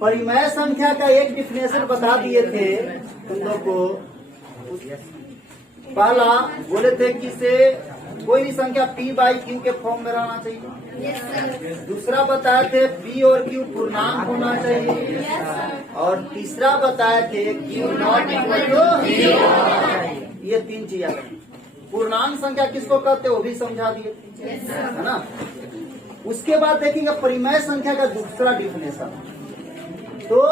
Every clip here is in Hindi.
परिमेय संख्या का एक डिफिनेशन बता दिए थे तुम लोग को। पहला बोले थे कि से कोई भी संख्या p बाई क्यू के फॉर्म में रहना चाहिए। दूसरा बताए थे p और q पूर्णांक होना चाहिए। और तीसरा बताए थे q नॉट इक्वल टू। ये तीन चीजें। पूर्णांक संख्या किसको कहते हैं वो भी समझा दिए है ना। उसके बाद देखेंगे परिमेय संख्या का दूसरा डिफिनेशन। तो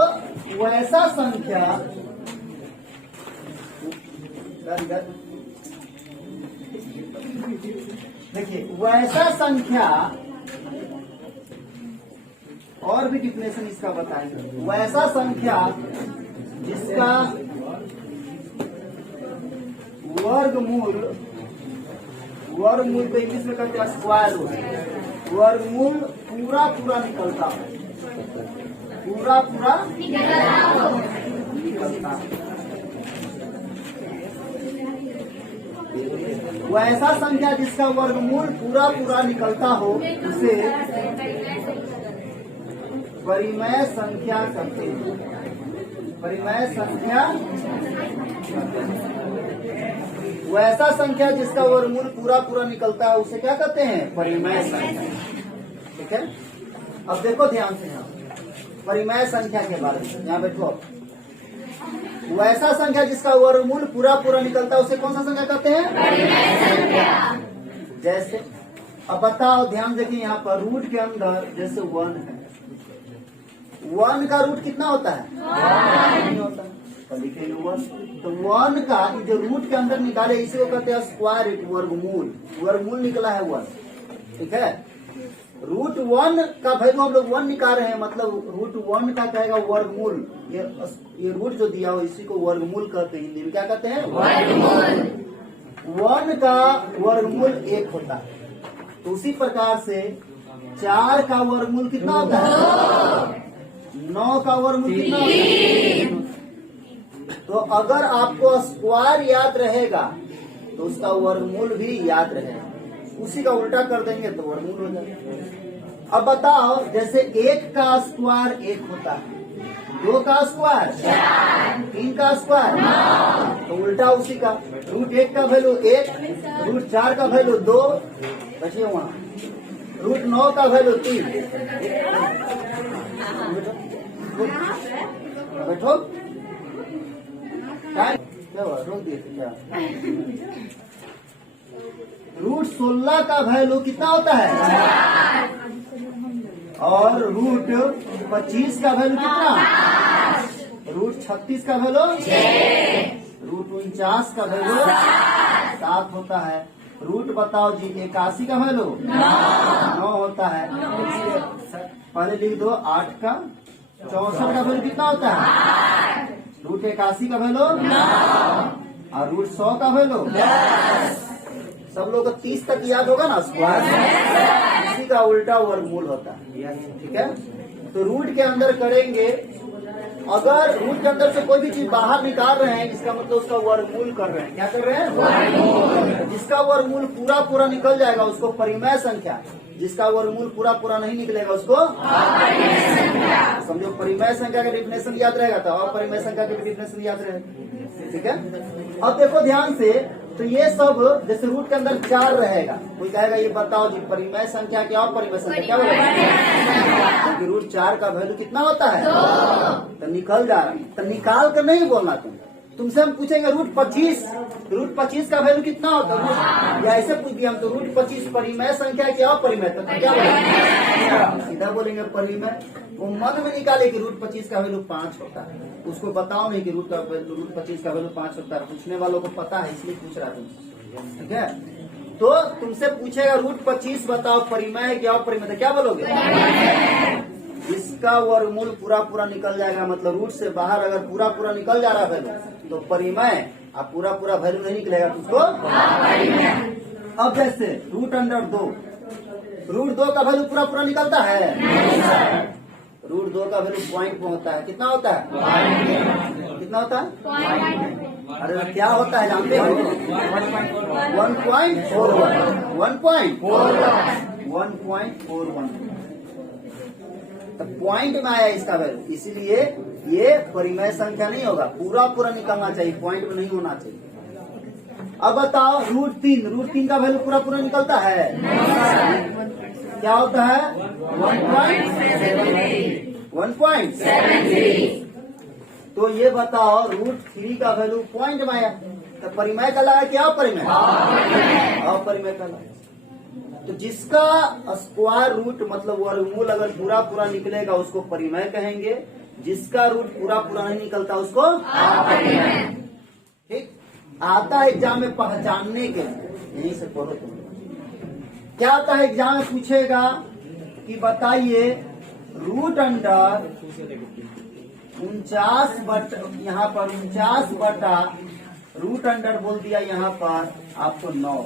वैसा संख्या देखिए, वैसा संख्या और भी डिफिनेशन इसका बताएंगे। वैसा संख्या जिसका वर्गमूल तो इंग्लिश में कहते हैं स्क्वायर रूट। वर्गमूल पूरा पूरा निकलता है, पूरा पूरा निकलता है। वैसा संख्या जिसका वर्गमूल पूरा पूरा निकलता हो उसे परिमेय संख्या कहते हैं। परिमेय संख्या वैसा संख्या जिसका वर्गमूल पूरा पूरा निकलता है उसे क्या कहते हैं? परिमेय संख्या। ठीक है, अब देखो ध्यान से यहाँ परिमेय संख्या के बारे में। यहाँ बैठो। वैसा संख्या जिसका वर्गमूल पूरा पूरा निकलता है उसे कौन सा संख्या कहते हैं? परिमेय संख्या। जैसे अब बताओ, ध्यान देखिए यहाँ पर रूट के अंदर जैसे 1 है, 1 का रूट कितना होता है? 1 होता है। तो लिखेंगे 1। तो 1 का जो रूट के अंदर निकाले इसी को कहते हैं स्क्वायर रूट, वर्गमूल। वर्गमूल निकला है 1। ठीक है, रूट 1 का वैल्यू हम लोग 1 निकाल रहे हैं, मतलब रूट 1 का कहेगा वर्गमूल। ये रूट जो दिया हो इसी को वर्गमूल कहते हैं। हिंदी में क्या कहते हैं? वर्गमूल। 1 का वर्गमूल 1 होता है। तो उसी प्रकार से 4 का वर्गमूल कितना होता है? 9 का वर्गमूल कितना होता है? तो अगर आपको स्क्वायर याद रहेगा तो उसका वर्गमूल भी याद रहेगा। उसी का उल्टा कर देंगे तो वर्गमूल हो जाएगा। अब बताओ, जैसे 1 का स्क्वायर 1 होता है, 2 का स्क्वायर 4, 3 का स्क्वायर, तो उल्टा उसी का। रूट 1 का वैल्यू 1, रूट 4 का वैल्यू 2, बचिए वहाँ। रूट 9 का वैल्यू 3। बैठो, क्या हुआ? रोक दिए थे क्या? रूट 16 का वैल्यू कितना होता है? और रूट 25 का वैल्यू कितना? रूट 36 का वैल्यू 6, रूट 49 का वैल्यू 7 होता है। रूट बताओ जी, 81 का वैल्यू 9 होता है। पहले लिख दो 8 का 64 का वैल्यू कितना होता है? रूट 81 का वैल्यू 9 और रूट 100 का वैल्यू 10। सब लोग को 30 तक याद होगा ना स्क्वायर। इसी का उल्टा वर्गमूल होता है। ठीक है, तो रूट के अंदर करेंगे। अगर रूट के अंदर से कोई भी चीज बाहर निकाल रहे हैं इसका मतलब उसका वर्गमूल कर रहे हैं। क्या कर रहे हैं? वर्गमूल। जिसका वर्गमूल पूरा पूरा निकल जाएगा उसको परिमेय संख्या, जिसका वर्गमूल पूरा पूरा नहीं निकलेगा उसको अपरिमेय संख्या। समझो, परिमेय संख्या का डिफिनेशन याद रहेगा तो अपरिमेय संख्या का डिफिनेशन याद रहेगा। ठीक है, अब देखो ध्यान से। तो ये सब जैसे रूट के अंदर 4 रहेगा, कोई कहेगा ये बताओ जी परिमेय संख्या क्या और परिमेय संख्या क्या बोलेगा? क्योंकि रूट 4 का वैल्यू कितना होता है? 2। तो निकल जा रहा है, तो निकाल कर नहीं बोलना तुमसे हम पूछेंगे रूट 25 का वैल्यू कितना होता है? या ऐसे पूछ दिया हम तो रूट 25 परिमेय संख्या क्या और परिमेय तो क्या बोलेंगे? सीधा बोलेंगे परिमेय। वो मन में निकाले कि रूट 25 का वैल्यू 5 होता है, उसको बताओ नहीं कि रूट 25 का वैल्यू 5 होता है। पूछने वालों को पता है इसलिए पूछ रहा तुमसे। ठीक है, तो तुमसे पूछेगा रूट 25 बताओ परिमेय क्या और परिमेय तो क्या बोलोगे? इसका वर्गमूल पूरा पूरा निकल जाएगा, मतलब रूट से बाहर अगर पूरा पूरा निकल जा रहा है वैल्यू तो परिमेय, अब पूरा पूरा वैल्यू नहीं निकलेगा तो उसको अब जैसे रूट अंडर 2, रूट 2 का वैल्यू पूरा पूरा निकलता है? रूट 2 का वैल्यू पॉइंट में होता है। कितना होता है? कितना होता है? अरे क्या होता है जानते हो? 1.41। तो पॉइंट में आया इसका वैल्यू, इसलिए ये परिमेय संख्या नहीं होगा, पूरा पूरा निकलना चाहिए, पॉइंट में नहीं होना चाहिए। अब बताओ √3 का वैल्यू पूरा पूरा निकलता है, क्या होता है 1.73। तो ये बताओ √3 का वैल्यू पॉइंट में आया, तो परिमेय का लगा क्या अपरिमेय? अपरिमेय का लगा। तो जिसका स्क्वायर रूट मतलब वर्गमूल अगर पूरा पूरा निकलेगा उसको परिमेय कहेंगे, जिसका रूट पूरा पूरा नहीं निकलता उसको अपरिमेय। ठीक, आता है एग्जाम में पहचानने के, यहीं से पढ़ो तुम। क्या आता है एग्जाम में पूछेगा कि बताइए रूट अंडर 49 बटा, यहाँ पर 49 बटा रूट अंडर बोल दिया यहाँ पर आपको 9,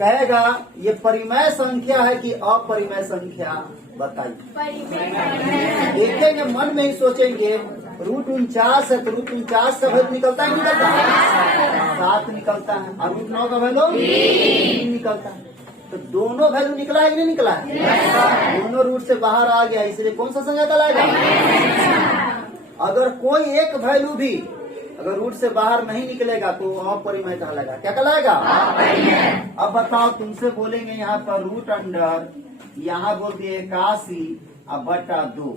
कहेगा ये परिमेय संख्या है कि अपरिमेय संख्या, बताइए। देखेंगे मन में ही सोचेंगे √49 है तो √49 का वैल्यू निकलता है, निकलता है 7 निकलता है, और √9 का वैल्यू 3 निकलता है। तो दोनों वैल्यू निकला है कि नहीं निकला है? दोनों रूट से बाहर आ गया, इसलिए कौन सा संख्या कहलाएगा? अगर कोई एक वैल्यू भी अगर रूट से बाहर नहीं निकलेगा तो अपरिमेय कहलाएगा, क्या कहलाएगा? अब बताओ, तुमसे बोलेंगे यहाँ पर रूट अंडर, यहाँ बोल दिए 81 बटा 2,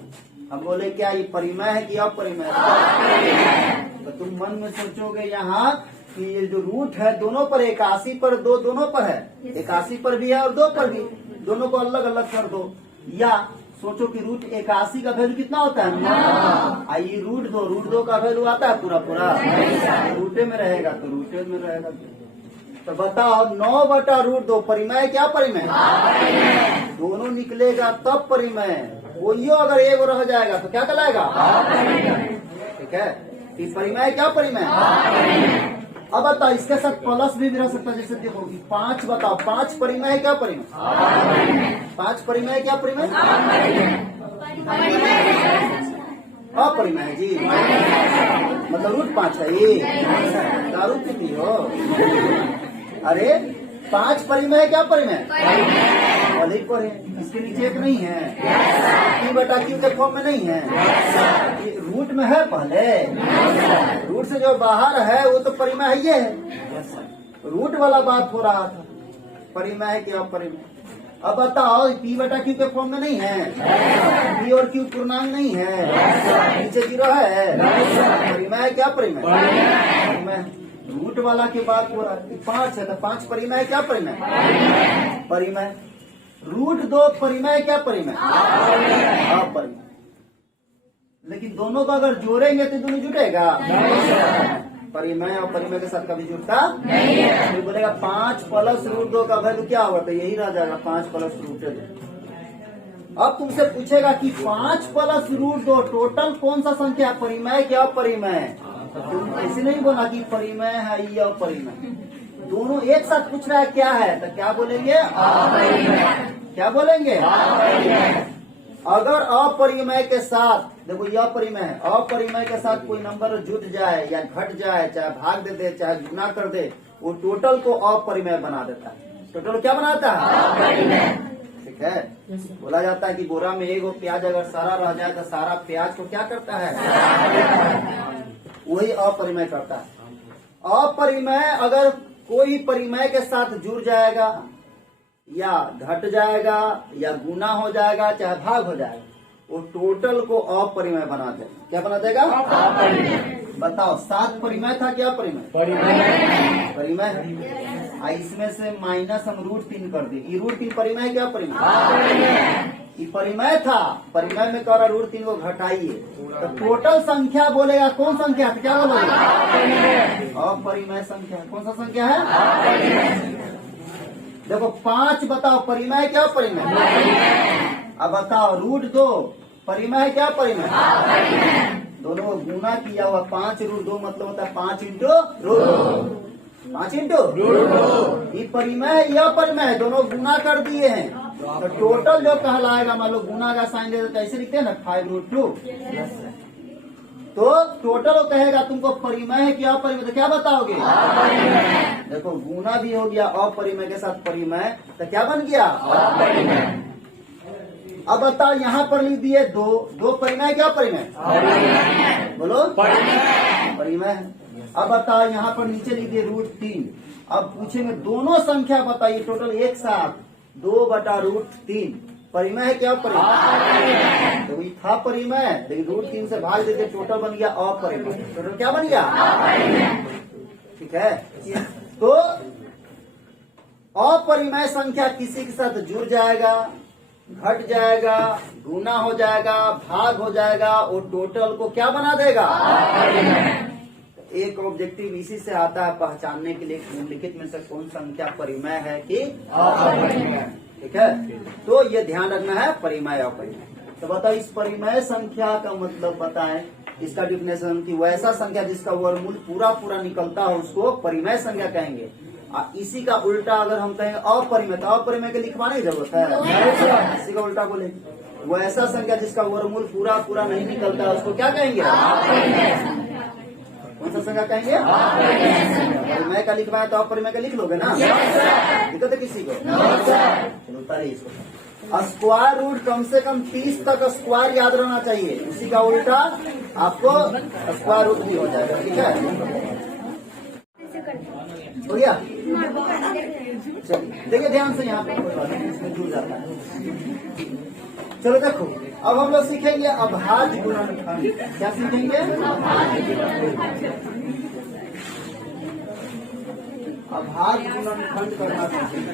हम बोले क्या ये परिमेय है कि अपरिमेय? तो तुम मन में सोचोगे यहाँ कि ये जो रूट है दोनों पर 81 पर 2 दोनों पर है, 81 पर भी है और 2 पर भी, दोनों को अलग अलग कर दो। या सोचो कि रूट 81 का वैल्यू कितना होता है? आइए √2 का वैल्यू आता है पूरा पूरा, रूटे में रहेगा तो रूटे में रहेगा। तो बताओ 9 बटा √2 परिमेय क्या परिमेय? दोनों निकलेगा तब परिमेय, वही अगर एक रह जाएगा तो क्या कहलाएगा? ठीक है, इस परिमेय क्या परिमेय? अब बताओ इसके साथ प्लस भी रह सकता है, जैसे देखो 5, बताओ 5 परिमेय क्या परिमेय? 5 परिमेय क्या परिमेय? अपरिमेय जी, मतलब √5 है ये, दारू पीती हो? अरे 5 परिमेय क्या परिमेय? पहले ही पढ़े, इसके नीचे एक नहीं है, P बटा Q के फॉर्म में नहीं है, ये रूट में है पहले, रूट से जो बाहर है वो तो परिमेय है, ये है रूट वाला बात हो रहा था, परिमेय है कि अपरिमेय। अब बताओ P बटा Q के फॉर्म में नहीं है, P और Q पूर्णांक नहीं है, नीचे 0 है, परिमेय क्या परिमेय? परिमेय। रूट वाला की बात हो रहा है, 5 है तो 5 परिमेय क्या परिमेय? परिमेय। √2 परिमेय क्या परिमेय? अपरिमेय। लेकिन दोनों को अगर जोड़ेंगे तो दोनों जुटेगा, परिमेय और परिमेय के साथ कभी जुड़ता नहीं है। तो बोलेगा 5 प्लस √2 का वैल्यू क्या होगा? तो यही रह जाएगा 5 प्लस √2। अब तुमसे पूछेगा कि 5 प्लस √2 टोटल कौन सा संख्या है, परिमेय क्या अपरिमेय? तो तुम ऐसे नहीं बोला कि परिमेय है या अपरिमेय, दोनों एक साथ पूछ रहा है क्या है, तो क्या बोलेंगे? क्या बोलेंगे? अगर अपरिमेय के साथ, देखो यह परिमेय है, अपरिमेय के साथ कोई नंबर जुट जाए या घट जाए, चाहे भाग दे दे चाहे गुना कर दे, वो टोटल को अपरिमेय बना देता है। टोटल क्या बनाता है? ठीक है, बोला जाता है कि बोरा में एक प्याज अगर सारा रह जाए तो सारा प्याज को क्या करता है? वही अपरिमेय करता है। अपरिमेय अगर कोई परिमेय के साथ जुड़ जाएगा या घट जाएगा या गुना हो जाएगा चाहे भाग हो जाएगा, वो टोटल को अपरिमेय बना देगा। क्या बना देगा? बताओ 7 परिमेय था क्या परिमेय? परिमेय है। इसमें से माइनस हम √3 कर दे, ये √3 परिमेय क्या परिमेय? ये परिमेय था, परिमेय में कह रहा √3 को घटाइए, तो टोटल संख्या बोलेगा कौन संख्या? क्या बोलेगा? अपरिमेय संख्या। कौन सा संख्या है? देखो 5 बताओ परिमेय क्या परिमेय? अब बताओ √2 परिमेय क्या परिमेय? दोनों को गुना किया हुआ 5 √2 मतलब होता है 5 इंटू √2, 5 इंटू √2। ये परिमेय या परिमेय दोनों गुना कर दिए हैं, तो टोटल जो कहलाएगा, मान लो गुना का साइन दे देते ऐसे लिखते हैं ना 5√2, तो टोटल वो कहेगा तुमको परिमेय है कि अपरिमेय, तो क्या बताओगे? देखो गुना भी हो गया अपरिमेय के साथ परिमेय, तो क्या बन गया? अपरिमेय। अब बताओ यहाँ पर लिख दिए दो, दो परिमेय क्या परिमेय? बोलो परिमेय है। अब बताओ यहाँ पर नीचे लिख दिए √3। अब पूछेंगे दोनों संख्या बताइए टोटल एक साथ 2/√3 परिमेय है क्या परिमेय? तो ये था परिमेय, लेकिन √3 से भाग देते टोटल बन गया अपरिमेय। टोटल क्या बन गया? ठीक है। तो अपरिमेय संख्या किसी के साथ जुड़ जाएगा, घट जाएगा, गुना हो जाएगा, भाग हो जाएगा और टोटल को क्या बना देगा? एक ऑब्जेक्टिव इसी से आता है पहचानने के लिए निम्नलिखित में से कौन संख्या परिमेय है कि अपरिमेय। ठीक है, तो ये ध्यान रखना है परिमेय अपरिमेय। तो बताओ इस परिमेय संख्या का मतलब बताएं, इसका डिफिनेशन कि वैसा संख्या जिसका वर्गमूल पूरा निकलता हो उसको परिमेय संख्या कहेंगे। इसी का उल्टा अगर हम कहेंगे अपरिमेय, तो अपरिमेय के लिखवाने की जरूरत है? इसी का उल्टा बोले वैसा संख्या जिसका वर्गमूल पूरा नहीं निकलता है उसको क्या कहेंगे? कौन सा संख्या कहेंगे? परिमेय का लिखवाए तो अपरिमेय का लिख लोगे ना? दिक्कत है किसी को? चलो उतारिए इसको। स्क्वायर रूट कम से कम 30 तक स्क्वायर याद रहना चाहिए, उसी का उल्टा आपको स्क्वायर रूट भी हो जाएगा। ठीक है, हो गया? चलिए देखिए ध्यान से, यहाँ पे इसमें जुड़ जाता है। चलो देखो, अब हम लोग सीखेंगे अभाज्य गुणनखंड। क्या सीखेंगे? अभाज्य गुणनखंड करना सीखेंगे।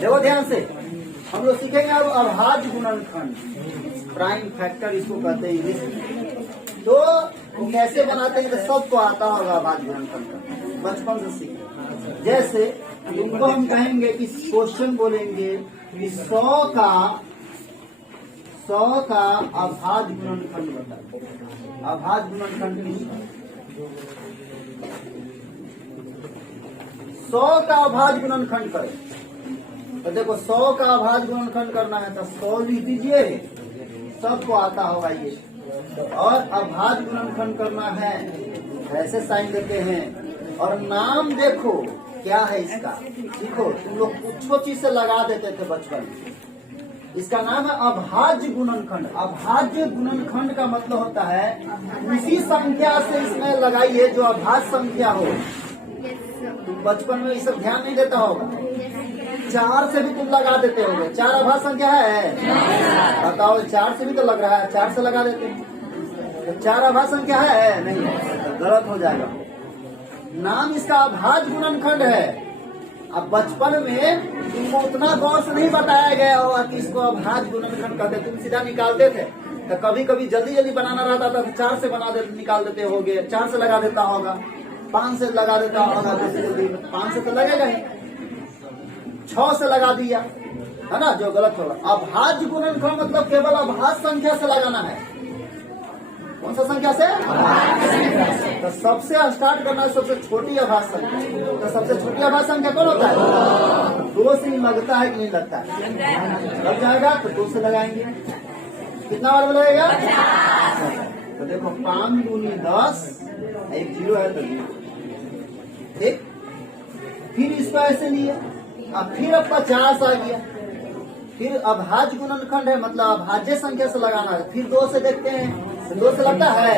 देखो ध्यान से, हम लोग सीखेंगे अब अभाज्य गुणनखंड, प्राइम फैक्टर इसको कहते हैं इंग्लिश में। तो वो कैसे बनाते हैं? तो सबको आता होगा अभाज्य गुणनखंड का, बचपन से सीखे। जैसे तुमको हम कहेंगे कि क्वेश्चन बोलेंगे कि 100 का अभाज्य गुणनखंड बताओ। अभाज्य गुणनखंड नहीं, 100 का अभाज्य गुणनखंड करें। तो देखो 100 का अभाज्य गुणनखंड करना है तो 100 लिख दीजिए, सबको आता होगा ये। और अभाज्य गुणनखंड करना है ऐसे साइन देते हैं, और नाम देखो क्या है इसका। देखो तुम लोग कुछ चीज से लगा देते थे बचपन में, इसका नाम है अभाज्य गुणनखंड। अभाज्य गुणनखंड का मतलब होता है उसी संख्या से इसमें लगाइए जो अभाज्य संख्या हो। तुम बचपन में ये सब ध्यान नहीं देता होगा, 4 से भी तुम लगा देते होगे। 4 अभाज्य संख्या है? बताओ 4 से भी तो लग रहा है, 4 से लगा देते हैं। तो 4 अभाज्य संख्या है? नहीं, गलत हो जाएगा। नाम इसका अभाज्य गुणनखंड है। अब बचपन में तुमको उतना गौर से नहीं बताया गया होगा कि इसको अभाज्य गुणनखंड कहते, तुम सीधा निकालते थे। तो कभी कभी जल्दी बनाना रहता था तो 4 से निकाल देते होगे, 4 से लगा देता होगा, 5 से लगा देता होगा, 5 से तो लगेगा ही, 6 से लगा दिया, है ना, जो गलत होगा। अभाज्य गुणनखंड मतलब केवल अभाज्य संख्या से लगाना है। कौन सा संख्या से? तो सबसे स्टार्ट करना है सबसे छोटी अभाज्य संख्या। तो सबसे छोटी अभाज्य संख्या कौन होता है? 2 से लगता है कि नहीं लगता है? लग जाएगा तो 2 से लगाएंगे। कितना बार लगेगा? तो देखो 5 दूनी 10, एक 0 है तो 0। ठीक, फिर इसको ऐसे लिए, अब फिर अब 50 आ गया। फिर अभाज्य गुणनखंड है मतलब अभाज्य संख्या से लगाना है। फिर 2 से देखते हैं, 2 से लगता है?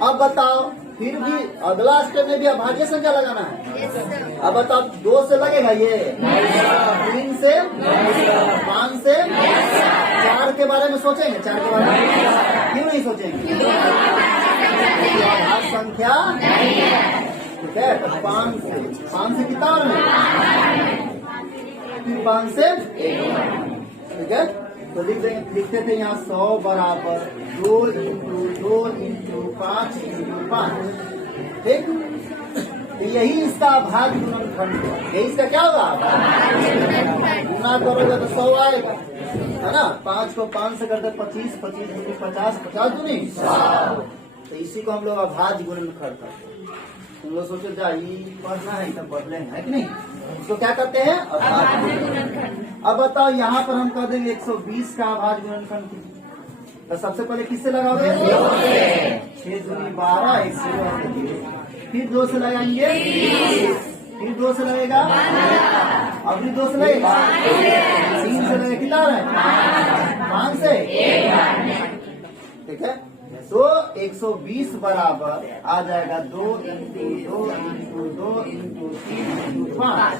अब बताओ, फिर भी अगला स्टेप में भी अभाज्य संख्या लगाना है। अब बताओ 2 से लगेगा ये? 3 से, 5 से, 4 के बारे में सोचेंगे? 4 के बारे में क्यों नहीं सोचेंगे? अभाज्य संख्या, ठीक है। तो 5 से कितना? 5 से 1, ठीक है। तो लिख देंगे, लिखते थे यहाँ 100 बराबर 2 इंटू 2 इंटू 5 इंटू 5। ठीक, तो यही इसका अभाज्य गुणनखंड है। यही इसका क्या होगा? गुना करोगे तो 100 आएगा, है ना। 5 को 5 से करते 25, 25 दूनी 50, 50 दूनी 100। तो इसी को हम लोग अभाज्य गुणनखंड करते हैं। तुम लोग सोचो जा पढ़ना है सब पढ़ लेंगे, है कि नहीं? इसको क्या करते हैं? अभाज्य गुणनखंड। अब बताओ यहाँ पर हम कर देंगे 120 का अभाज्य गुणनखंड। तो सबसे पहले किससे लगाओगे? 6 दूनी 12, 1 0। फिर 2 से लगाएंगे, फिर 2 से लगेगा, अभी 2 से लगेगा, 3 से लगेगा, कितना है 5 से, ठीक है। तो 120 बराबर आ जाएगा 2 into 2 into 2 into 3 into 5।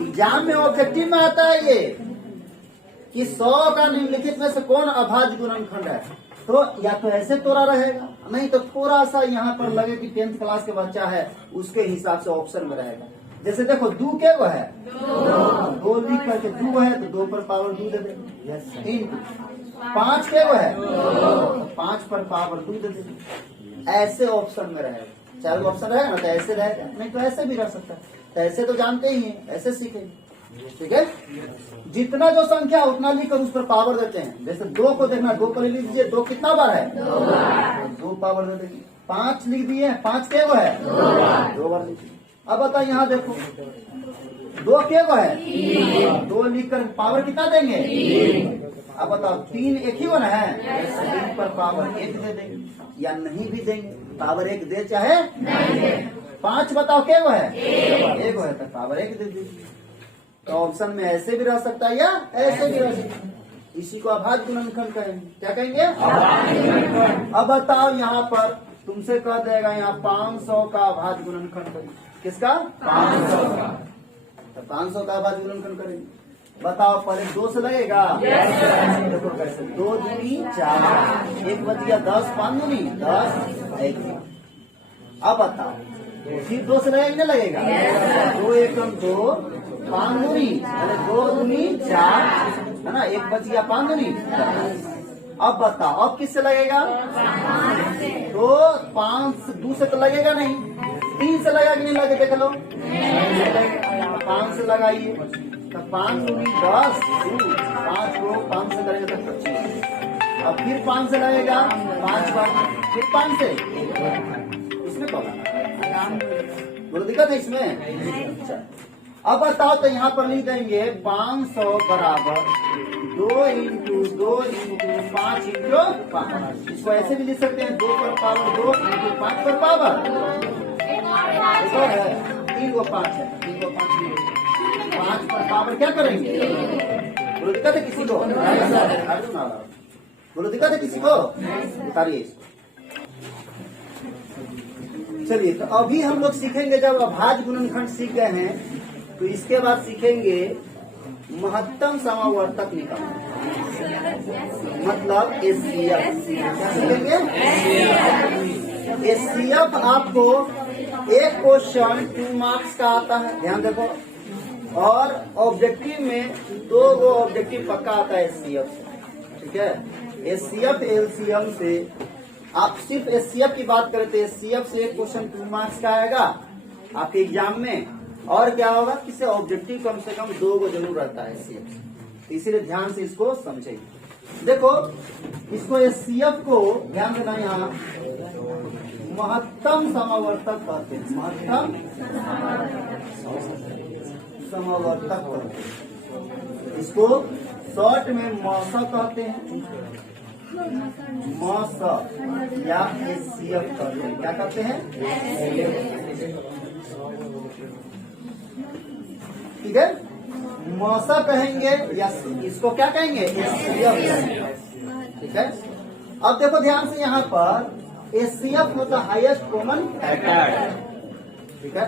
Exam में ऑब्जेक्टिव में आता है ये कि 100 का निम्नलिखित में से कौन अभाज्य गुणनखंड है। तो या तो ऐसे तोड़ा रहेगा, नहीं तो थोड़ा सा यहाँ पर लगे कि 10th क्लास के बच्चा है उसके हिसाब से ऑप्शन में रहेगा। जैसे देखो 2 के वो है 2 लिख करके 2 है तो 2 पर पावर 2 दे देंगे, इंटू 5 के वो है 5 पर पावर 2 दे देंगे। ऐसे ऑप्शन में रहेगा, चाहे ऑप्शन रहेगा ना तो ऐसे रहेगा, नहीं तो ऐसे भी रह सकता है। तो ऐसे तो जानते ही हैं, ऐसे सीखेंगे, ठीक है। जितना जो संख्या उतना लिखकर उस पर पावर देते हैं। जैसे 2 को देखना, 2 पर लिख दीजिए, 2 कितना बार है 2 पावर दे देंगे। 5 लिख दिए, 5 के वो है 2 बार लिखिए। अब बताओ यहाँ देखो 2 के वो है 2 लिखकर पावर कितना देंगे। अब बताओ 3 एक ही वन है, 3 पर पावर 1 दे देंगे या नहीं भी देंगे, पावर 1 दे चाहे 5 बताओ के वो है 1 है तो पावर 1 दे देंगे। तो ऑप्शन में ऐसे भी रह सकता है या ऐसे भी रह सकता है। इसी को अभाज्य गुणनखंड कहेंगे। क्या कहेंगे? अब बताओ यहाँ पर तुमसे कह देगा यहाँ 500 का अभाज्य गुणनखंड करेंगे। किसका? 500 का। तो 500 का अभाज्य गुणनखंड करेंगे। बताओ पहले 2 से लगेगा, देखो कैसे 2 दूनी 4, 1 बच गया 10, 5 दूनी 10, 1। अब बताओ फिर 2 से लगेगा, नहीं लगेगा 2 एकम 2, 5 दूनी 2 दूनी 4 है ना, 1 बच गया 5 दूनी 10। अब बताओ अब किससे लगेगा? तो 5 2 से तो लगेगा नहीं, 3 से लगा कि नहीं लगे देख लो, 5 से लगाइए तो 5 दूनी 10, 5 को 5 से करेंगे तो 25। अब फिर 5 से लगेगा 5 बार, फिर 5 से, इसमें तो बोलो दिक्कत है इसमें। अब बताओ तो यहाँ पर लिख देंगे 500 बराबर 2 इंटू 2 इंटू 5 इंटू 5। इसको ऐसे भी लिख सकते हैं 2 पर पावर 2 इंटू 5 पर पावर, एक और है 3 को 5 है, 3 को 5 पर पावर क्या करेंगे? बोलो दिक्कत है किसी को? बोलो दिक्कत है किसी को? उतारिए इसको। चलिए तो अभी हम लोग सीखेंगे, जब अभाज्य गुणनखंड सीख गए हैं तो इसके बाद सीखेंगे महत्तम समावर्तक निकालना, मतलब एचसीएफ। क्या सीखेंगे? एचसीएफ आपको एक क्वेश्चन 2 मार्क्स का आता है, ध्यान देखो, और ऑब्जेक्टिव में 2 ऑब्जेक्टिव पक्का आता है एचसीएफ से, ठीक है। एचसीएफ एलसीएम से आप सिर्फ एचसीएफ की बात करें तो एचसीएफ से एक क्वेश्चन 2 मार्क्स का आएगा आपके एग्जाम में, और क्या होगा किसी ऑब्जेक्टिव कम से कम 2 जरूर रहता है एचसीएफ से, इसीलिए ध्यान से इसको समझेंगे। देखो इसको एचसीएफ को ध्यान देना, यहाँ महत्तम समावर्तक कहते हैं, महत्तम समावर्तक कहते हैं। इसको शॉर्ट में मौसा कहते हैं, मौसा या एचसीएफ कहते हैं। क्या कहते हैं? ठीक है, मौसा कहेंगे या इसको क्या कहेंगे? एचसीएफ, ठीक है। अब देखो ध्यान से, यहाँ पर एचसीएफ होता हाईएस्ट कॉमन फैक्टर, ठीक है।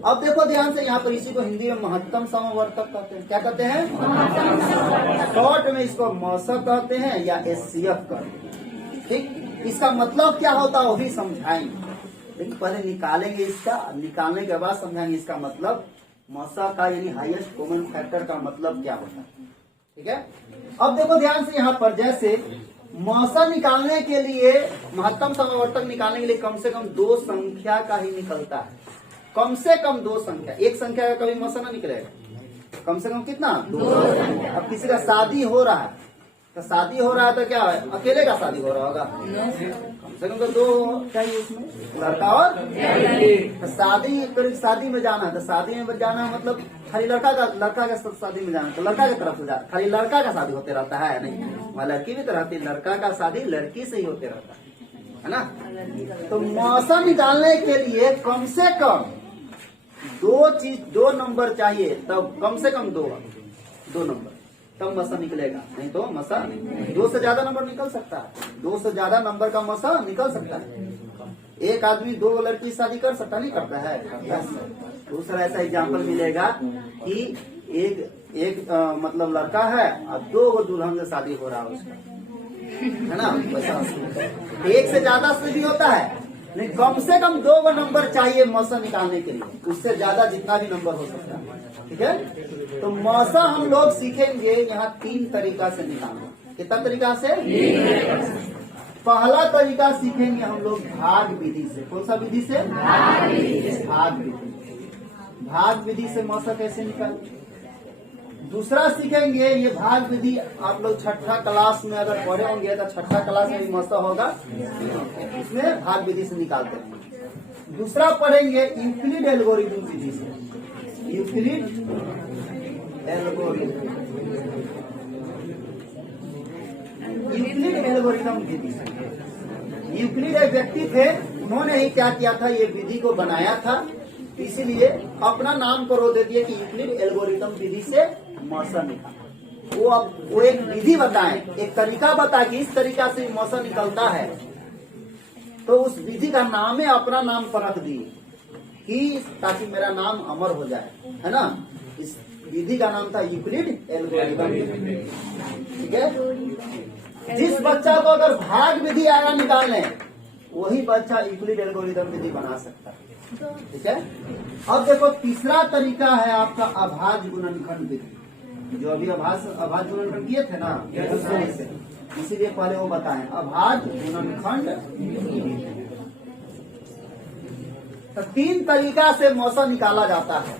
अब देखो ध्यान से, यहाँ पर इसी को हिंदी में महत्तम समावर्तक कहते हैं। क्या कहते हैं? शॉर्ट में इसको मौसा कहते हैं या एचसीएफ कहते हैं, ठीक। इसका मतलब क्या होता है वो भी समझाएंगे, लेकिन पहले निकालेंगे इसका, निकालने के बाद समझाएंगे इसका मतलब। मौसा का यानी हाईएस्ट कॉमन फैक्टर का मतलब क्या होता है, ठीक है। अब देखो ध्यान से, यहाँ पर जैसे मौसा निकालने के लिए, महत्तम समावर्तक निकालने के लिए कम से कम 2 संख्या का ही निकलता है, कम से कम 2 संख्या। एक संख्या का कभी मौसा ना निकलेगा, कम से कम कितना? 2। अब किसी का शादी हो रहा है तो शादी हो रहा है तो क्या है, अकेले का शादी हो रहा होगा, कम से कम तो 2 चाहिए उसमें, लड़का और तो शादी में जाना है तो शादी में जाना मतलब खाली लड़का का शादी में जाना तो लड़का की तरफ से जाना, खाली लड़का का शादी होते रहता है नहीं, वहाँ लड़की भी तो रहती है, लड़का का शादी लड़की से ही होते रहता है, है ना। तो मौसा निकालने के लिए कम से कम दो नंबर चाहिए, तब कम से कम दो नंबर तब मसा निकलेगा, नहीं तो मसा दो से ज्यादा नंबर निकल सकता है, दो से ज्यादा नंबर का मसा निकल सकता है। एक आदमी दो लड़की शादी कर सकता नहीं करता है। दूसरा ऐसा एग्जाम्पल मिलेगा कि एक मतलब लड़का है और दो दुल्हन से शादी हो रहा है उसका, है ना। वैसा एक से ज्यादा से भी होता है, नहीं कम से कम दो नंबर चाहिए मौसा निकालने के लिए, उससे ज्यादा जितना भी नंबर हो सकता है। ठीक है, तो मौसा हम लोग सीखेंगे यहाँ 3 तरीका से निकालना। कितना तरीका से? पहला तरीका सीखेंगे हम लोग भाग विधि से। कौन सा विधि से? भाग विधि। भाग विधि से मौसा कैसे निकालें। दूसरा सीखेंगे ये भाग विधि, आप लोग छठा क्लास में अगर पढ़े होंगे तो छठा क्लास में भी मौसा होगा, इसमें भाग विधि से निकालते हैं। दूसरा पढ़ेंगे यूक्लिड एल्गोरिथम विधि से। यूक्लिड एल्गोरिथम, यूक्लिड एल्गोरिथम विधि से। यूक्लिड एक व्यक्ति थे, उन्होंने ही क्या किया था, ये विधि को बनाया था, इसीलिए अपना नाम पर वो दे दिए कि यूक्लिड एल्गोरिथम विधि से मौसा निकाला। वो एक विधि बताए, एक तरीका बताए कि इस तरीका से मौसा निकलता है, तो उस विधि का नाम है अपना नाम पर रख दिए कि ताकि मेरा नाम अमर हो जाए, है ना। इस विधि का नाम था यूक्लिड एल्गोरिथम। ठीक है, जिस बच्चा को अगर भाग विधि आएगा निकालने, वही बच्चा यूक्लिड एल्गोरिथम विधि बना सकता है। ठीक है, अब देखो तीसरा तरीका है आपका अभाज्य गुणनखंड विधि, जो अभी अभाज्य गुणनखंड किए थे ना, इसीलिए पहले वो बताएं अभाज्य गुणनखंड विधि। तो 3 तरीका से मौसा निकाला जाता है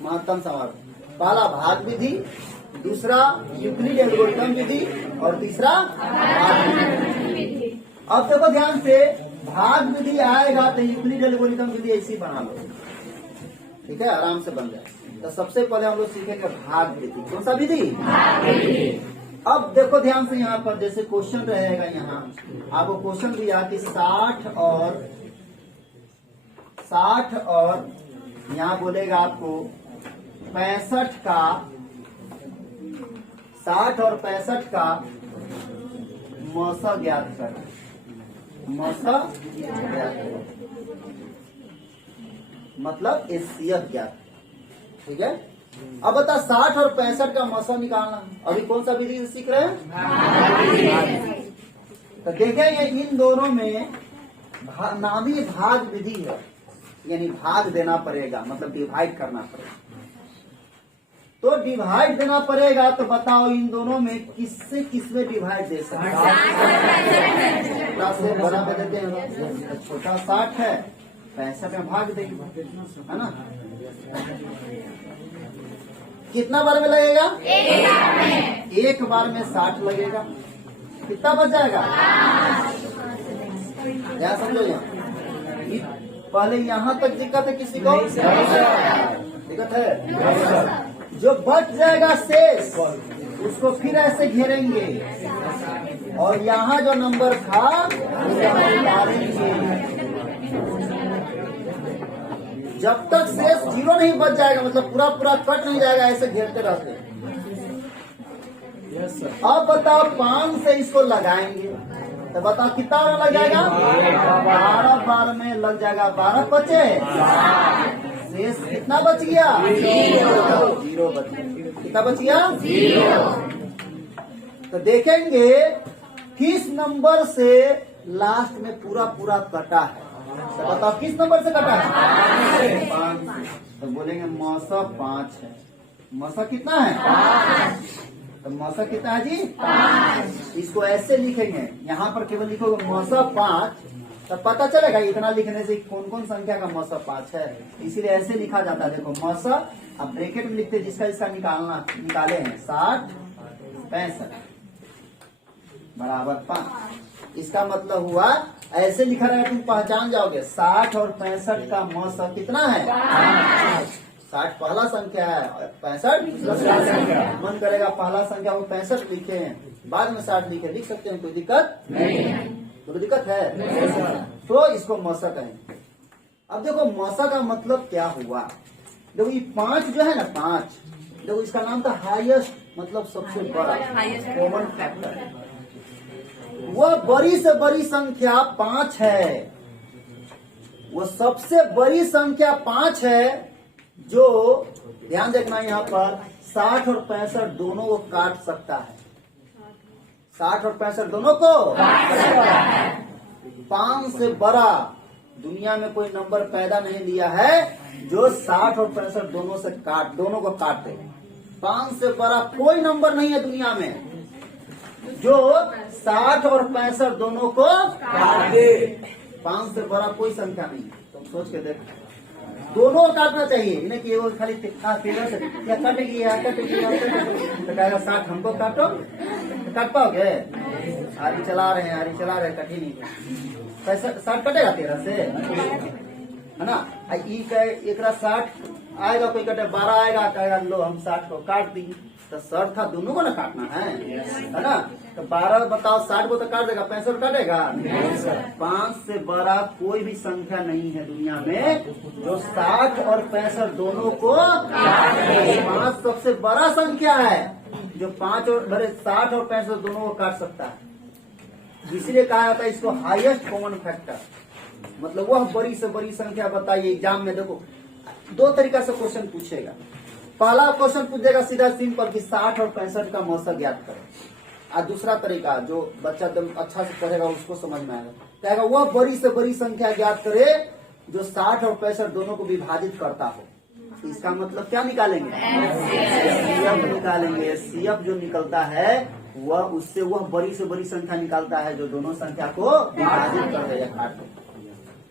महत्तम समारोह। पहला भाग विधि, दूसरा यूक्लिड एल्गोरिथम विधि और तीसरा अभाज्य विधि। अब देखो ध्यान से, भाग विधि आएगा तो यूक्लिड एल्गोरिथम विधि ऐसी बना लो। ठीक है, आराम से बन जाए। तो सबसे पहले हम लोग सीखेंगे भाग विधि। कौन सा विधि? अब देखो ध्यान से, यहाँ पर जैसे क्वेश्चन रहेगा, यहाँ आपको क्वेश्चन दिया कि 60 और यहाँ बोलेगा आपको 65 का, 60 और 65 का मौसा ज्ञात कर। मौसा ज्ञात करो, मतलब एचसीएफ ज्ञात। ठीक है, अब बता 60 और 65 का मौसा निकालना। अभी कौन सा विधि सीख रहे हैं? तो देखेंगे इन दोनों में नामी भाग विधि है, यानी भाग देना पड़ेगा, मतलब डिवाइड करना पड़ेगा। तो डिवाइड देना पड़ेगा, तो बताओ इन दोनों में किससे किसमें डिवाइड दे सकते हैं? छोटा से बड़ा में देते हैं, छोटा 60 है, 65 में भाग देंगे, है ना। कितना बार में लगेगा? एक बार में 60 लगेगा, कितना बच जाएगा? क्या समझो, पहले यहाँ तक दिक्कत है किसी को? दिक्कत है। जो बच जाएगा शेष, उसको फिर ऐसे घेरेंगे और यहाँ जो नंबर था उसको डालेंगे। जब तक शेष 0 नहीं बच जाएगा, मतलब पूरा पूरा कट नहीं जाएगा, ऐसे घेरते रहते। अब बताओ 5 से इसको लगाएंगे, तो बताओ कितना बार लग जाएगा? 12 बार में लग जाएगा। 12 बचे, शेष कितना बच गया? 0 बच गया। कितना बच गया? 0। तो देखेंगे किस नंबर से लास्ट में पूरा पूरा कटा है। तो बताओ किस नंबर से कटा है? 5 से। तो बोलेंगे मौसा 5 है। मौसा कितना है? 5। तो मौसा कितना है जी? 5। इसको ऐसे लिखेंगे, यहाँ पर केवल लिखोगे मौसा 5, तो पता चलेगा इतना लिखने से कौन कौन संख्या का मौसा 5 है। इसीलिए ऐसे लिखा जाता है। देखो मौसा, अब ब्रैकेट में लिखते जिसका इसका निकाले हैं 60 65 बराबर 5। इसका मतलब हुआ ऐसे लिखा रहेगा, तुम पहचान जाओगे 60 और 65 का मौसा कितना है? 60 पहला संख्या है और 65 मन करेगा पहला संख्या को 65 लिखे, बाद में 60 लिखे, लिख सकते हैं, कोई दिक्कत नहीं। कोई दिक्कत है? तो इसको मौसा कहेंगे। अब देखो मौसा का मतलब क्या हुआ। देखो ये 5 जो है ना, 5, देखो इसका नाम था हाईएस्ट, मतलब सबसे बड़ा कॉमन फैक्टर। वह बड़ी से बड़ी संख्या 5 है, वो सबसे बड़ी संख्या 5 है जो, ध्यान देखना यहाँ पर, 60 और 65 दोनों को काट सकता है। 60 और 65 दोनों को काट सकता है। 5 से बड़ा दुनिया में कोई नंबर पैदा नहीं लिया है जो 60 और 65 दोनों को काट दे। 5 से बड़ा कोई नंबर नहीं है दुनिया में जो 60 और 65 दोनों को काट दे। 5 से बड़ा कोई संख्या नहीं है। तुम सोच के देखो, दोनों को काटना चाहिए, इन्हें कि वो खाली तेरह से क्या कटेगी तो कहेगा 60 हमको काटो, तो काट पाओगे? आरी चला रहे हैं कठिन ही कैसे 60 कटेगा 13 से, है ना? एक 60 आएगा, कोई कटे 12 आएगा, कहेगा लो हम 60 को काट दी। तो शर्त था दोनों को ना काटना है ना? तो 12 बताओ 60 को तो काट देगा, 65 काटेगा? 5 से बड़ा कोई भी संख्या नहीं है दुनिया में जो 60 और 65 दोनों को काट दे। 5 सबसे बड़ा संख्या है जो 5 और 60 और 65 दोनों को काट सकता है। इसलिए कहा जाता है इसको हाईएस्ट कॉमन फैक्टर, मतलब वह बड़ी से बड़ी संख्या बताइए। एग्जाम में देखो 2 तरीका से क्वेश्चन पूछेगा। पहला क्वेश्चन पूछेगा सीधा सिंपल कि 60 और 65 का मौसा ज्ञात करो। और दूसरा तरीका जो बच्चा एकदम अच्छा से पढ़ेगा उसको समझ में आएगा, कहेगा वह बड़ी से बड़ी संख्या ज्ञात करे जो 60 और 65 दोनों को विभाजित करता हो। तो इसका मतलब क्या निकालेंगे? सीएफ निकालेंगे। सीएफ जो निकलता है वह उससे वह बड़ी से बड़ी संख्या निकालता है जो दोनों संख्या को विभाजित कर दे या काट दे।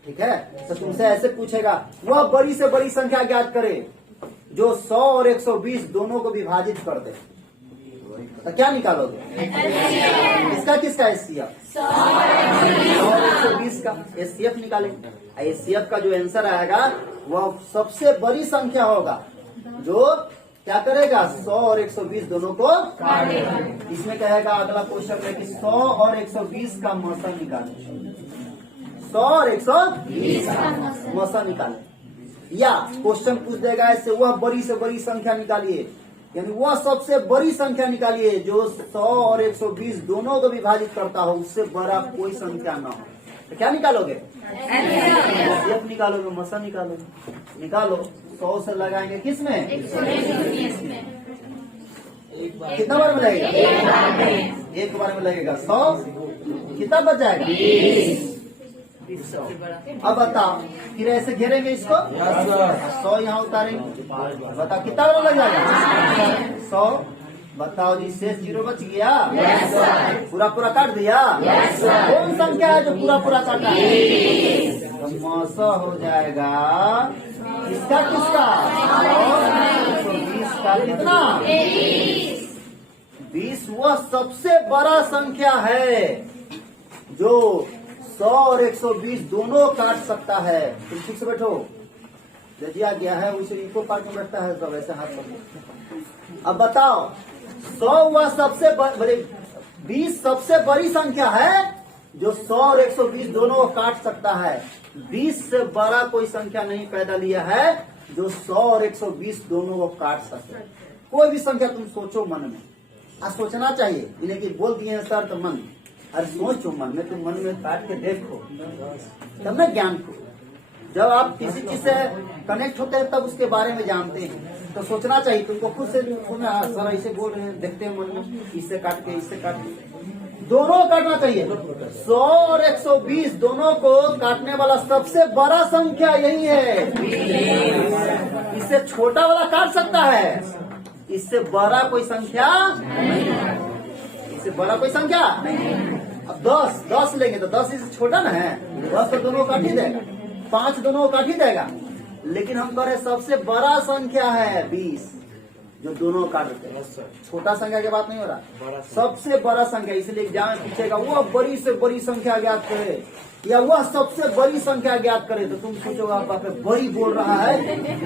ठीक है? तो तुमसे ऐसे पूछेगा वह बड़ी से बड़ी संख्या ज्ञात करे जो 100 और 120 दोनों को विभाजित कर दे। तो क्या निकालोगे? इसका किसका एचसीएफ? 100 और 120 का एचसीएफ निकालेंगे। एचसीएफ का जो आंसर आएगा वह सबसे बड़ी संख्या होगा जो क्या करेगा? 100 और 120 दोनों को काटेगा। इसमें कहेगा अगला क्वेश्चन में कि 100 और 120 का मौसा निकाले। 100 और 120 मौसा निकाले, या क्वेश्चन पूछ देगा इससे वह बड़ी से बड़ी संख्या निकालिए, यानी वह सबसे बड़ी संख्या निकालिए जो 100 और 120 दोनों को विभाजित करता हो, उससे बड़ा कोई संख्या ना हो। तो क्या निकालोगे? एचसीएफ निकालोगे, मौसा निकालोगे। निकालो। 100 से लगाएंगे किसमें? कितना बार में लगेगा? एक बार में लगेगा। 100 कितना बच जाएगा? 20। अब बताओ फिर ऐसे घेरेंगे इसको, 100 यहाँ उतारेंगे, बताओ कितना बार लग जाएगा? 100। बताओ जी शेष 0 बच गया? पूरा पूरा काट दिया? कौन संख्या है जो पूरा पूरा काटा है? तो मौसा हो जाएगा किसका? 120 का कितना? 20 वह सबसे बड़ा संख्या है जो 100 और 120 दोनों काट सकता है। तुम ठीक से बैठो, दिया गया है उसे इको पार्ट में बैठता है तो वैसे हाथ पकड़ो। अब बताओ 100 वह सबसे बड़ी, 20 सबसे बड़ी संख्या है जो 100 और 120 दोनों को काट सकता है। 20 से बड़ा कोई संख्या नहीं पैदा लिया है जो 100 और 120 दोनों को काट सके। कोई भी संख्या तुम सोचो मन में, आज सोचना चाहिए, इन्हें कि बोल दिए हैं सर तो मन, अरे सोचो मन में, तुम मन में काट के देखो तब ना ज्ञान को। जब आप किसी चीज से कनेक्ट होते हैं तब उसके बारे में जानते हैं। तो सोचना चाहिए तुमको खुद से, सर ऐसे बोल रहे हैं, देखते हैं मन में, इससे काट के इससे काट के, दोनों काटना चाहिए। 100 और 120 दोनों को काटने वाला सबसे बड़ा संख्या यही है। इससे छोटा वाला काट सकता है, इससे बड़ा कोई संख्या, इससे बड़ा कोई संख्या। अब 10 लेंगे तो 10 इससे छोटा ना है, 10 तो दोनों काट ही देगा, 5 दोनों को काट ही देगा। लेकिन हम कह रहे सबसे बड़ा संख्या है 20 जो दोनों काट देते हैं। छोटा संख्या की बात नहीं हो रहा, सबसे बड़ा संख्या। इसलिए एग्जाम में पूछेगा वह बड़ी से बड़ी संख्या ज्ञात करे या वह सबसे बड़ी संख्या ज्ञात करे, तो तुम सोचोगे आप बड़ी बोल रहा है,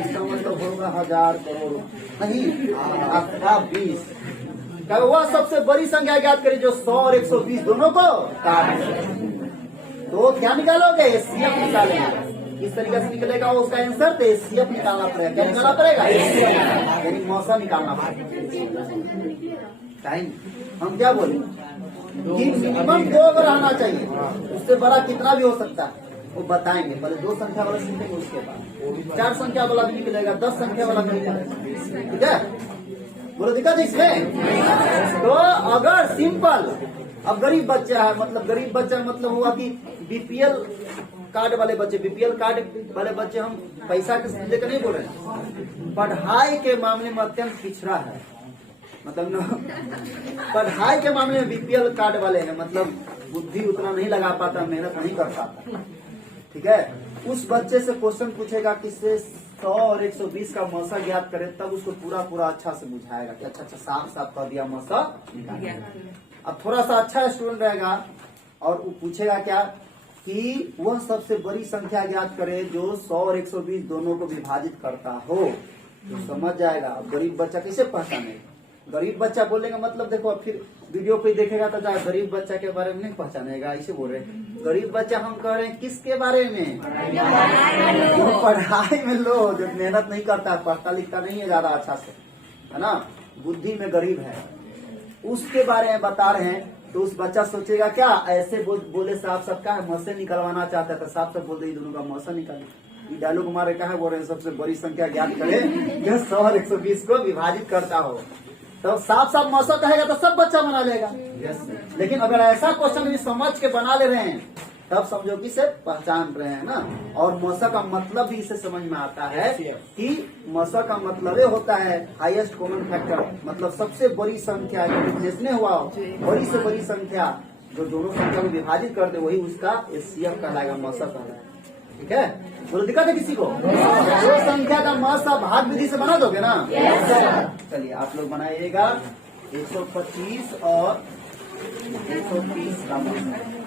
इसका मतलब होगा 1000 करोड़ नहीं, आपका 20। वह सबसे बड़ी संख्या ज्ञात करे जो 100 और 120 दोनों को काट। तो क्या निकालोगे, एचसीएफ निकालोगे। किस तरीके से निकलेगा उसका आंसर, तो एचसीएफ निकालना पड़ेगा। क्या निकालना पड़ेगा, यानी मौसा निकालना पड़ेगा। टाइम हम क्या बोले कि मिनिमम 2 अगर रहना चाहिए, उससे बड़ा कितना भी हो सकता है वो बताएंगे। पहले 2 संख्या वाला सीखेंगे, उसके बाद 4 संख्या वाला भी निकलेगा, 10 संख्या वाला भी निकलेगा। ठीक है, बोलो दिक्कत है इसमें। तो अगर सिंपल, अब गरीब बच्चा है, मतलब गरीब बच्चा मतलब हुआ कि बीपीएल कार्ड वाले बच्चे, बीपीएल कार्ड वाले बच्चे हम पैसा के लेकर नहीं बोल रहे, पढ़ाई के मामले में अत्यंत पिछड़ा है, मतलब पढ़ाई के मामले में बीपीएल कार्ड वाले हैं, मतलब बुद्धि उतना नहीं लगा पाता, मेहनत नहीं कर पाता। ठीक है, उस बच्चे से क्वेश्चन पूछेगा कि 100 और 120 का मौसा ज्ञात करे, तब उसको पूरा अच्छा से बुझाएगा कि अच्छा साफ कर दिया मौसा निकाल। अब थोड़ा सा अच्छा स्टूडेंट रहेगा और वो पूछेगा क्या कि वह सबसे बड़ी संख्या ज्ञात करे जो 100 और 120 दोनों को विभाजित करता हो, तो समझ जाएगा। अब गरीब बच्चा कैसे पहचानेगा, गरीब बच्चा बोलने का मतलब देखो, अब फिर वीडियो पे देखेगा तो जा गरीब बच्चा के बारे में नहीं पहचानेगा, ऐसे बोल रहे। गरीब बच्चा हम कह रहे हैं किसके बारे में, जो पढ़ाई में लो, जो मेहनत नहीं करता, पढ़ता लिखता नहीं है ज्यादा अच्छा से, है ना, बुद्धि में गरीब है, उसके बारे में बता रहे हैं। तो उस बच्चा सोचेगा क्या, ऐसे बोले साफ सबका मौसे निकलवाना चाहता है, तो साफ सब बोल दे दोनों का मौसा निकाले। डायलॉग मारे कहा बोल रहे हैं सबसे बड़ी संख्या ज्ञात करे जो 100 और 120 को विभाजित करता हो, तो साफ मौसा कहेगा तो सब बच्चा बना लेगा। लेकिन अगर ऐसा क्वेश्चन भी समझ के बना ले रहे हैं, तब समझो कि इसे पहचान रहे हैं ना। और मौसा का मतलब भी इसे समझ में आता है कि मौसा का मतलब ये होता है हाईएस्ट कॉमन फैक्टर, मतलब सबसे बड़ी संख्या जिसने हुआ बड़ी से बड़ी संख्या जो दोनों संख्या को विभाजित कर दे, वही उसका एचसीएफ कहलाएगा, मौसा कहलाएगा। ठीक है, बोलो दिक्कत है किसी को, दो संख्या का मौसा भाग विधि से बना दोगे ना। चलिए आप लोग बनाइएगा 125 और 130 का मौसा।